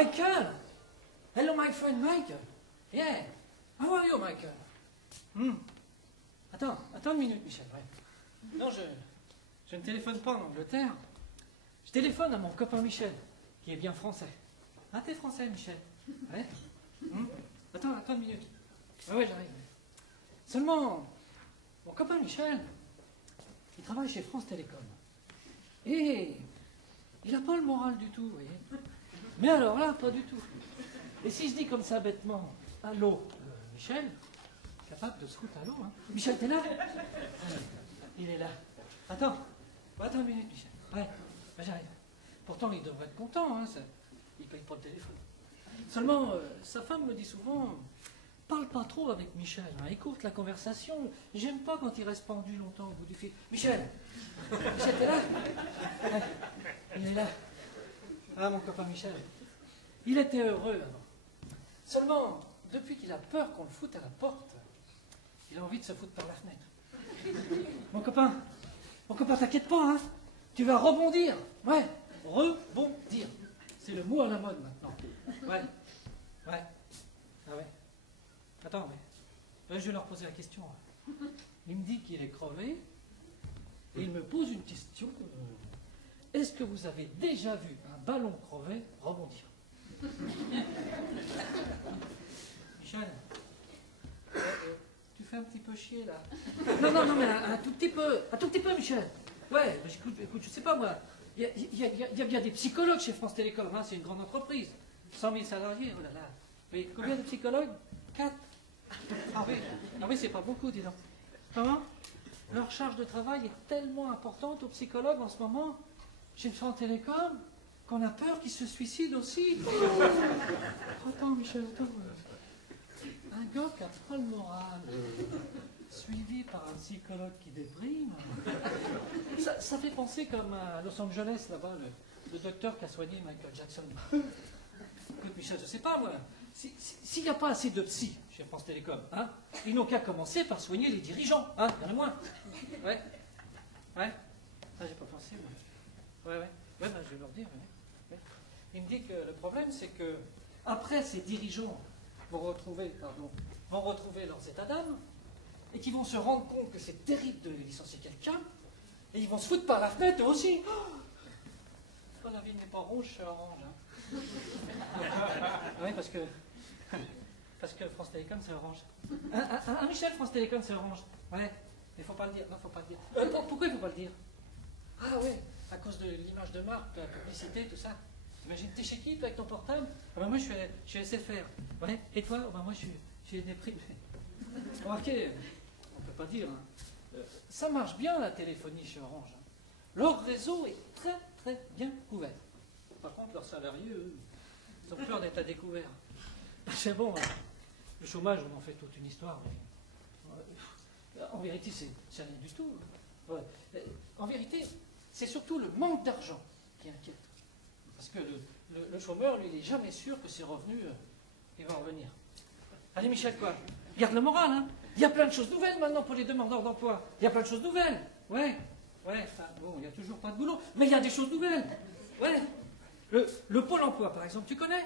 Michael! Hello, my friend Michael. Yeah. How are you, Michael? Attends une minute, Michel. Ouais. Non, je ne téléphone pas en Angleterre. Je téléphone à mon copain Michel, qui est bien français. Ah, t'es français, Michel? Ouais. Attends une minute. Ouais, j'arrive. Seulement, mon copain Michel, il travaille chez France Télécom. Et il n'a pas le moral du tout, vous voyez. Mais alors là, pas du tout. Et si je dis comme ça bêtement, allô, Michel, capable de se foutre à l'eau, hein. Michel, t'es là? Il est là. Attends une minute, Michel. Ouais, j'arrive. Pourtant, il devrait être content, hein, il paye pas le téléphone. Seulement, sa femme me dit souvent, parle pas trop avec Michel, hein, écoute la conversation. J'aime pas quand il reste pendu longtemps au bout du fil. Michel, t'es là? Ouais, il est là. Ah, mon copain Michel. Il était heureux avant. Seulement, depuis qu'il a peur qu'on le foute à la porte, il a envie de se foutre par la fenêtre. Mon copain, t'inquiète pas, hein. Tu vas rebondir. Ouais, rebondir. C'est le mot à la mode maintenant. Ouais. Ah ouais. Attends, mais je vais leur poser la question. Il me dit qu'il est crevé et il me pose une question. Est-ce que vous avez déjà vu un ballon crevé rebondir? Michel, tu fais un petit peu chier là. Non, mais un tout petit peu, Michel. Ouais, écoute, je sais pas moi. Il y a bien des psychologues chez France Télécom, hein, c'est une grande entreprise. 100 000 salariés, oh là là. Mais combien de psychologues? 4. Ah oui, c'est pas beaucoup, dis donc. Comment? Leur charge de travail est tellement importante aux psychologues en ce moment, chez France Télécom, qu'on a peur qu'ils se suicident aussi. Attends, Michel, attends. Un gars qui a pas le moral, suivi par un psychologue qui déprime. Ça fait penser comme à Los Angeles, là-bas, le docteur qui a soigné Michael Jackson. Écoute, Michel, je sais pas, moi. S'il n'y a pas assez de psy chez France Télécom, hein, ils n'ont qu'à commencer par soigner les dirigeants, hein, il y en a moins. Ouais. Ça, j'ai pas pensé, moi. Ouais, ben, je vais leur dire. Ouais. Il me dit que le problème, c'est que après, ces dirigeants vont retrouver leurs états d'âme et qu'ils vont se rendre compte que c'est terrible de licencier quelqu'un et ils vont se foutre par la fenêtre eux aussi. Oh, la vie n'est pas rouge, c'est orange. Hein. Oui, parce que France Télécom, c'est orange. Michel, France Télécom, c'est orange. Ouais, mais faut pas le dire. Non, faut pas le dire. Pourquoi il faut pas le dire? Ah ouais, à cause de l'image de marque, de la publicité, tout ça. Imagine, t'es chez qui, toi, avec ton portable? Ah ben moi, je suis SFR. Ouais, et toi? Oh ben moi, je suis déprimé. Remarquez, on peut pas dire. Hein. Ça marche bien, la téléphonie chez Orange. Hein. Leur réseau est très, très bien couvert. Par contre, leurs salariés, eux, ils ont peur d'être à découvert. C'est bon, hein. Le chômage, on en fait toute une histoire. Mais... En vérité, c'est rien du tout. Ouais. En vérité, c'est surtout le manque d'argent qui inquiète. Parce que le chômeur, lui, il n'est jamais sûr que ses revenus ils vont revenir. Allez, Michel, quoi? Garde le moral, hein. Il y a plein de choses nouvelles maintenant pour les demandeurs d'emploi. Il y a plein de choses nouvelles. Ouais, enfin, bon, il n'y a toujours pas de boulot, mais il y a des choses nouvelles. Ouais. Le Pôle emploi, par exemple, tu connais?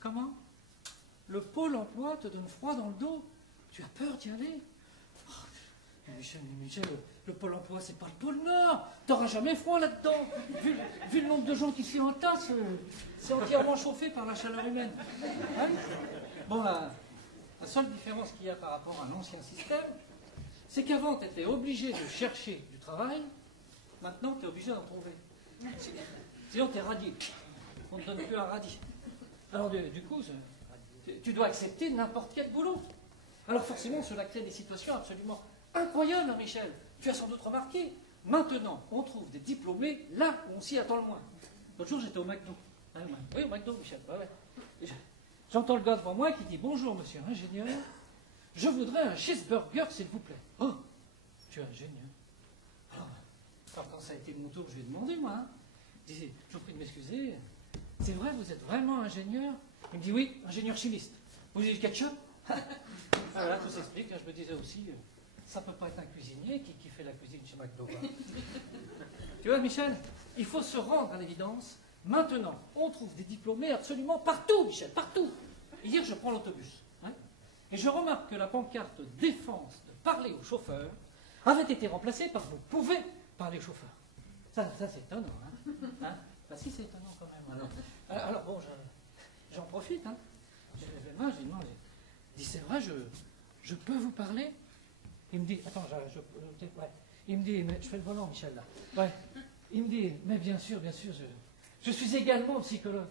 Comment? Le Pôle emploi te donne froid dans le dos. Tu as peur d'y aller? Oh, Michel, le Pôle emploi, c'est pas le pôle Nord. T'auras jamais froid là-dedans. Vu le nombre de gens qui s'y entassent, c'est entièrement chauffé par la chaleur humaine. Hein? Bon, la seule différence qu'il y a par rapport à l'ancien système, c'est qu'avant, tu étais obligé de chercher du travail. Maintenant, tu es obligé d'en trouver. Sinon, tu es radis. On ne te donne plus un radis. Alors, du coup, tu dois accepter n'importe quel boulot. Alors, forcément, cela crée des situations absolument incroyables, hein, Michel. Tu as sans doute remarqué. Maintenant, on trouve des diplômés là où on s'y attend le moins. L'autre jour, j'étais au McDo. Hein, oui, au McDo, Michel. Ouais. J'entends le gars devant moi qui dit « Bonjour, monsieur ingénieur. Je voudrais un cheeseburger, s'il vous plaît. » Oh, tu es ingénieur. Alors, quand ça a été mon tour, je lui ai demandé, moi. Hein. Je dis, je vous prie de m'excuser. C'est vrai, vous êtes vraiment ingénieur? Il me dit, oui, ingénieur chimiste. Vous voulez du ketchup? Voilà, tout s'explique. Je me disais aussi, ça ne peut pas être un cuisinier qui fait la cuisine chez McDo. Tu vois, Michel, il faut se rendre à l'évidence Maintenant, on trouve des diplômés absolument partout, Michel, partout. Hier, je prends l'autobus. Hein, et je remarque que la pancarte défense de parler aux chauffeurs avait été remplacée par vous pouvez parler aux chauffeurs. Ça c'est étonnant. Hein, bah, si, c'est étonnant quand même. Alors bon, j'en profite. Hein. Je dis, c'est vrai, je peux vous parler? Il me dit, attends, ouais. Il me dit, mais je fais le volant, Michel, là. Ouais. Il me dit, mais bien sûr, je suis également psychologue.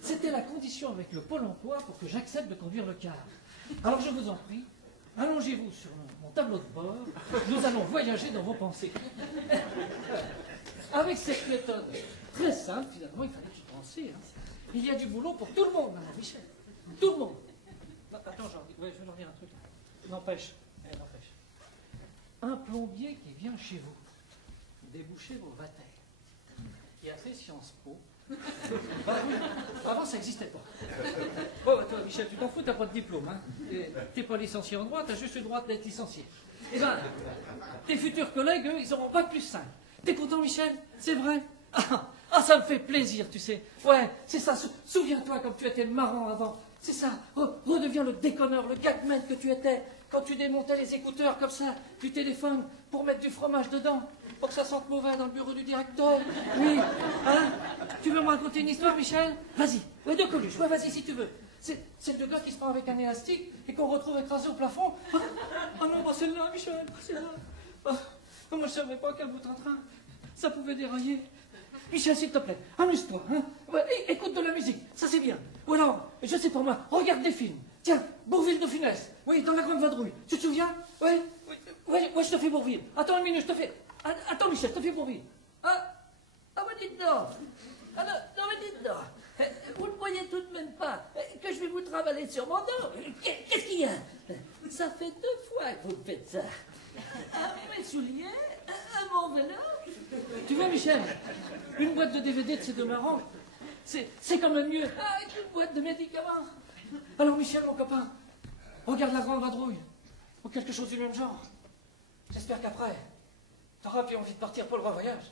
C'était la condition avec le Pôle emploi pour que j'accepte de conduire le car. Alors je vous en prie, allongez-vous sur mon tableau de bord, nous allons voyager dans vos pensées. Avec cette méthode très simple, finalement, il fallait que je pense. Hein. Il y a du boulot pour tout le monde, madame Michel. Tout le monde. Attends, je vais leur dire un truc. N'empêche. Un plombier qui vient chez vous, déboucher vos vatères, qui a fait Sciences Po. Avant, ça n'existait pas. Bon, toi, Michel, tu t'en fous, t'as pas de diplôme. Hein. T'es pas licencié en droit, t'as juste le droit d'être licencié. Eh ben, tes futurs collègues, eux, ils auront pas plus 5. T'es content, Michel? C'est vrai? Ah, ça me fait plaisir, tu sais. Ouais, c'est ça. Souviens-toi comme tu étais marrant avant. C'est ça. Redeviens le déconneur, le gagman que tu étais. Quand tu démontais les écouteurs comme ça, du téléphone, pour mettre du fromage dedans, pour que ça sente mauvais dans le bureau du directeur. Oui, hein? Tu veux me raconter une histoire, Michel? Vas-y, ouais, de Coluche, ouais, vas-y si tu veux. C'est le gars qui se prend avec un élastique et qu'on retrouve écrasé au plafond. Ah non, celle-là, Michel, celle-là. Moi, je savais pas qu'à bout de train, ça pouvait dérailler. Michel, s'il te plaît, amuse-toi. Hein? Ouais, écoute de la musique, ça c'est bien. Ou alors, je sais pas moi, regarde des films. Tiens, Bourvil de Funès. Oui, dans la grande vadrouille. Tu te souviens? Oui, je te fais Bourvil. Attends une minute, je te fais... Attends, Michel, je te fais Bourvil. Ah, mais dites donc. Non, mais dites donc. Vous ne voyez tout de même pas que je vais vous travailler sur mon dos? Qu'est-ce qu'il y a? Ça fait 2 fois que vous faites ça. Mes souliers, mon vélo. Tu vois, Michel, une boîte de DVD de ces deux marrants, c'est quand même mieux qu'une boîte de médicaments. Alors, Michel, mon copain, regarde la grande vadrouille, ou quelque chose du même genre. J'espère qu'après, t'auras plus envie de partir pour le revoyage.